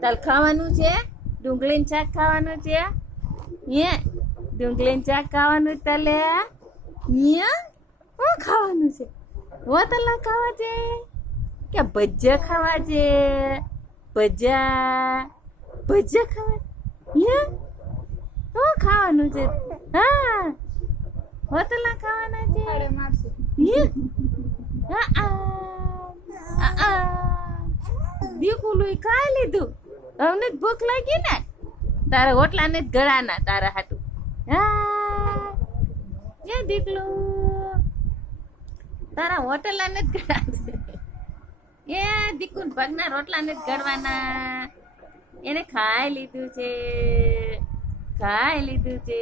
તાલ ખાવાનું છે ડુંગળીનું શાક ખાવાનું છે હે ડુંગળીનું શાક ખાવાનું તાલે હે શું ખાવાનું છે હોતલા ખાવા છે કે ભજીયા ખાવા છે ભજીયા ખાવા હે શું ખાવાનું છે હા હોતલા ખાવાના છે હે દીકુલું ખાઈ લીધું અમને જ ભૂખ લાગી ને તારા હોટલાને જ ગળાના તારા હાટું હા દીકલું તારા હોટલાને જ ગળા એ દીકુન પગના રોટલાને જ ગળવાના એને ખાઈ લીધું છે ખાઈ લીધું છે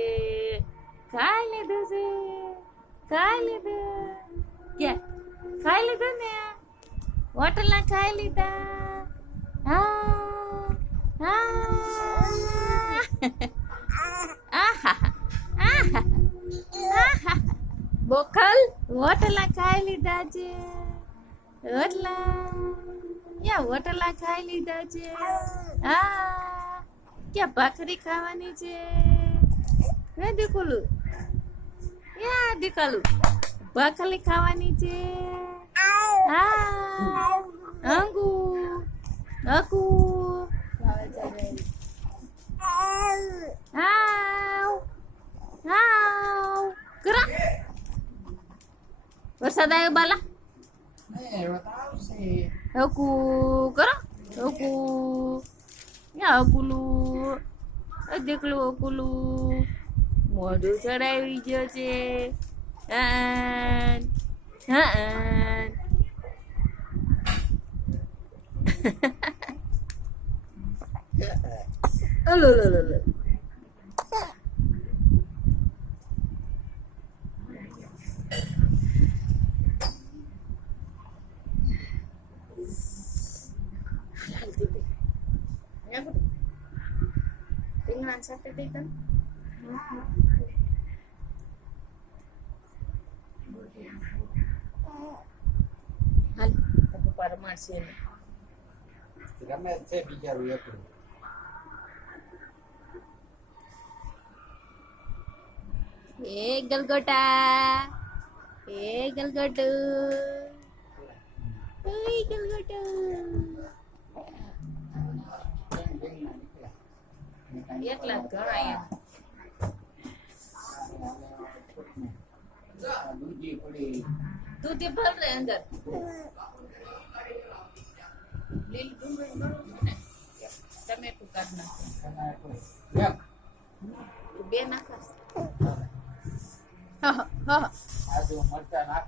ખાઈ લીધું છે ખાઈ લીધું ક્યાં ખાઈ લીધું ને હોટલના ખાઈ લીધા બોખલ હોટલા ખાઈ લીધા છે હોટલા ખાઈ લીધા છે ક્યાં ભાખરી ખાવાની છે હે દીકુલું દીકલું ભાખરી ખાવાની છે અંગુ અકુ વરસાદ આવ્યો બાલા હકુ કરો હકુ હકુલું દીકલું હકુલું મોઢું ચડાવી ગયો છે રીંગણા સાથે દઈ તને હાલ પપ્પા રમાડશે રમે છે બિચારું એકલું એ ગલગોટા એ ગલગોટુ ઓય ગલગોટુ એટલા ઘણા એમ દૂધી ભર રે અંદર લીલ ડુંગળી ભરું છું ને ટમેટું કાઢ નાખો બે નાખાશ આજુ મરચા નાખ